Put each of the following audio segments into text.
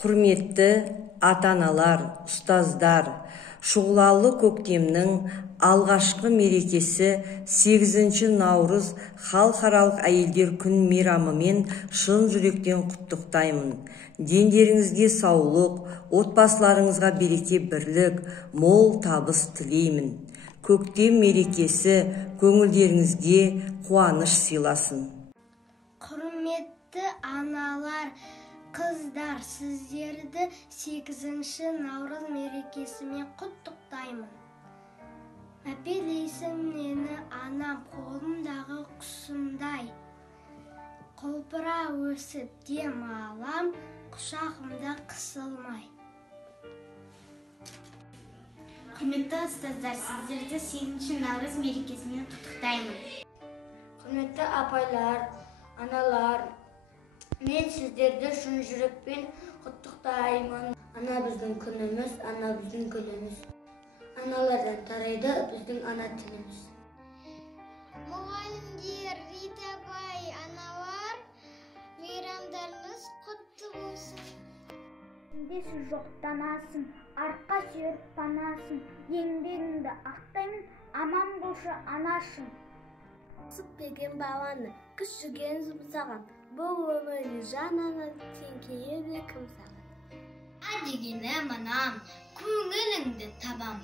Құрметті ата-аналар, ұстаздар, шұғылалы көктемнің алғашқы мерекесі 8 наурыз халықаралық әйелдер күн мейрамымен шын жүректен құттықтаймын. Дендеріңізге саулық, отбасыларыңызға береке бірлік, мол табыс тілеймін. Көктем мерекесі көңілдеріңізге қуаныш сыйласын. Құрметті аналар, қыздар, сіздерді 8 наурыз мерекесімен құттықтаймын. Мәпелейсін мені анам қолымдағы құсымдай. Құлпыра өсіп дем алам, құшағымда қысылмай. Құрметті ұстаздар, сіздерді 8 наурыз мерекесімен құттықтаймын. Құрметті апайлар, аналар, мен сіздерді шын жүрекпен құттықтаймын. Ана біздің күніміз, ана біздің гүліміз. Аналардан тарайды біздің ана тіліміз. Мұғалімдер, Ритабай, аналар, мейрамдарыңыз құтты болсын. Сіз жоқтанасың, арқа сүйер панасың, еңбегіңді ақтаймын, аман болшы анашың. Сүт берген баланы, күш жүрген жұмсаған, бұл өмірі жанынан теңкейе кім саған. Дегені манам, көңіліңді табам,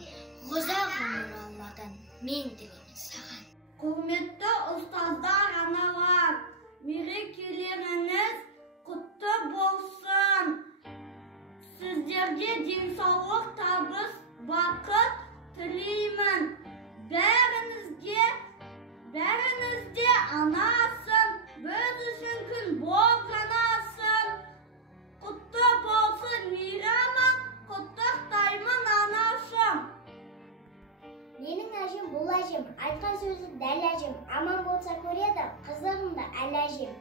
ұзақ өмір Алладан мен тілеймін саған. Құрметті ұстаздар, аналар, мерекелеріңіз құтты болсын. Сіздерге денсаулық, табыс, бақыт тілеймін. Бәріңізде анасын, біз үшін күн бол жанасын. Құтты болсын мейрамың, құттықтаймын анашым. Менің әжем бұл әжем, айтқан сөзі дәл әжем, аман болса көреді, қызығымда әл әжем.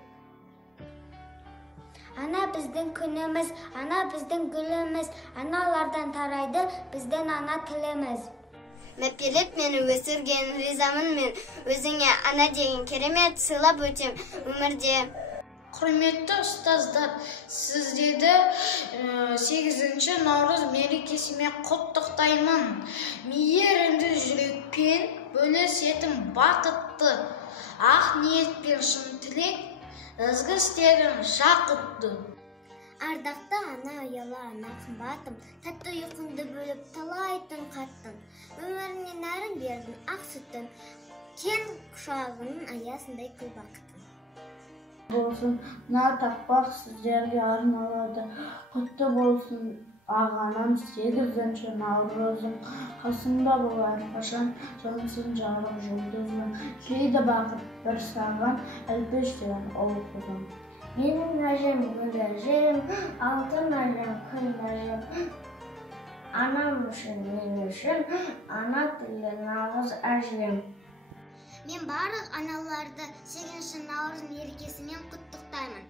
Ана біздің күніміз, ана біздің гүліміз, аналардан тарайды біздің ана тіліміз. Мәпелеп мені өсірген ризамын мен, өзіңе ана деген керемет сыйлап өтем өмірде. Құрметті ұстаздар, сіздерді 8 наурыз мерекесімен құттықтаймын. Мейірімді жүрекпен бөлісетін бақытты, ақ ниетпен шын тілек, ізгі істерін жақұтты. Ардақты ана, ұялы ана қымбатым, тәтті ұйқыңды бөліп талайтын қаттың. Өміріне нәрін бердің ақ сүттің, кен құшағының аясындай күл бақытың. Болсын, нар тақпақ сіздерге арналады. Құтты болсын ағанам 8 наурызың. Қасымда бол әрқашан жансын жарық жұлдызың. Кейді бақыт бір саған, әлпештен ол қызым. Менің әжем гүл әжем, алтын әжем күн әжем. Анам үшін, мен үшін, ана тілі нағыз әжем. Мен барлық аналарды 8 наурыз мерекесімен құттықтаймын.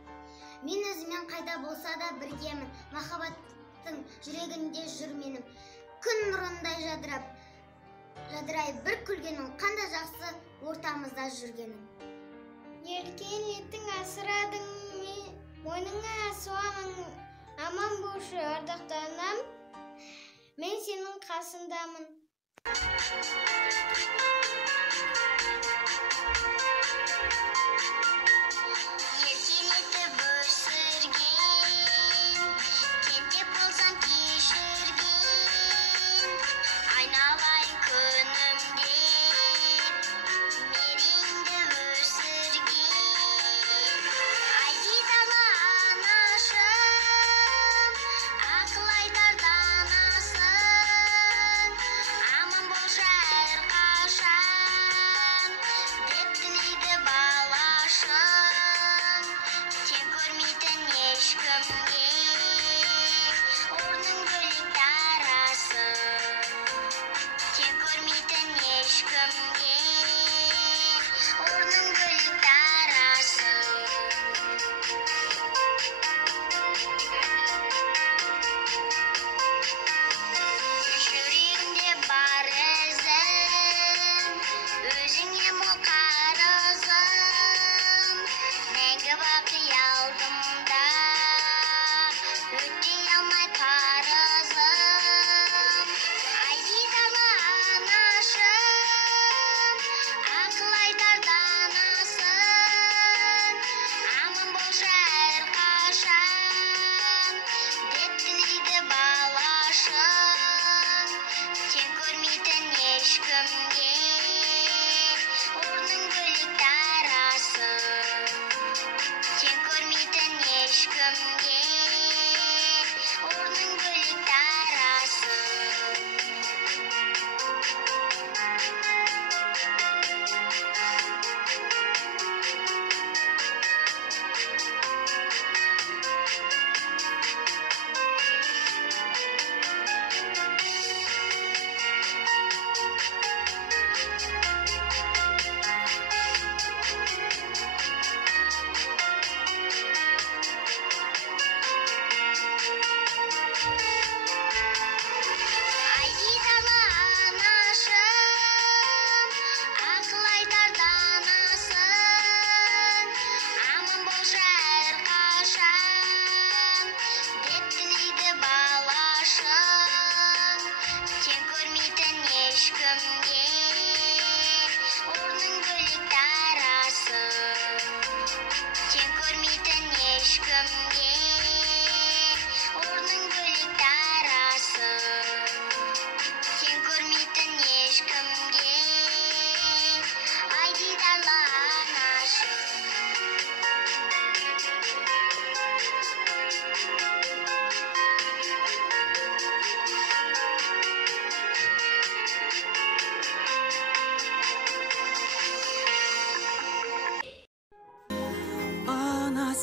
Мен өзімен қайда болса да біргемін, махаббаттың жүрегінде жүр менің. Күн нұрындай жадырай бір күлгенің, қандай жақсы ортамызда жүргенің. Нелкен еттің асырадың, мойныңа суағың, аман болшы ардақты анам, мен сенің қасындамын.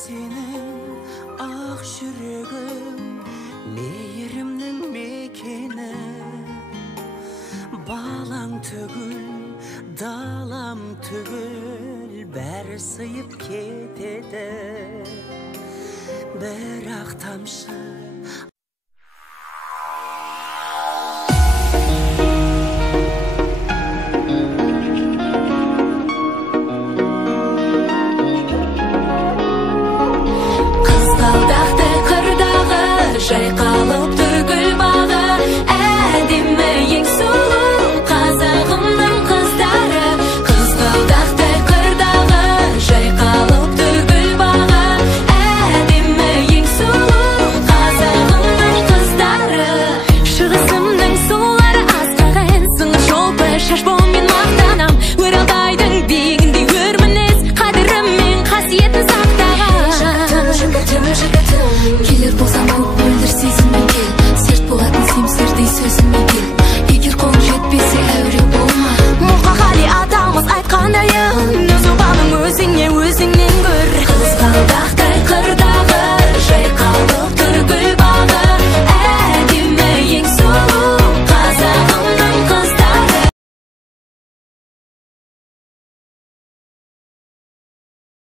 senin ақ жүрегің мейірімнің мекені, балаң түгіл далам түгіл бәрі сыйып кетеді, бірақ тамшы Қызғалдақты қырдағы жайқа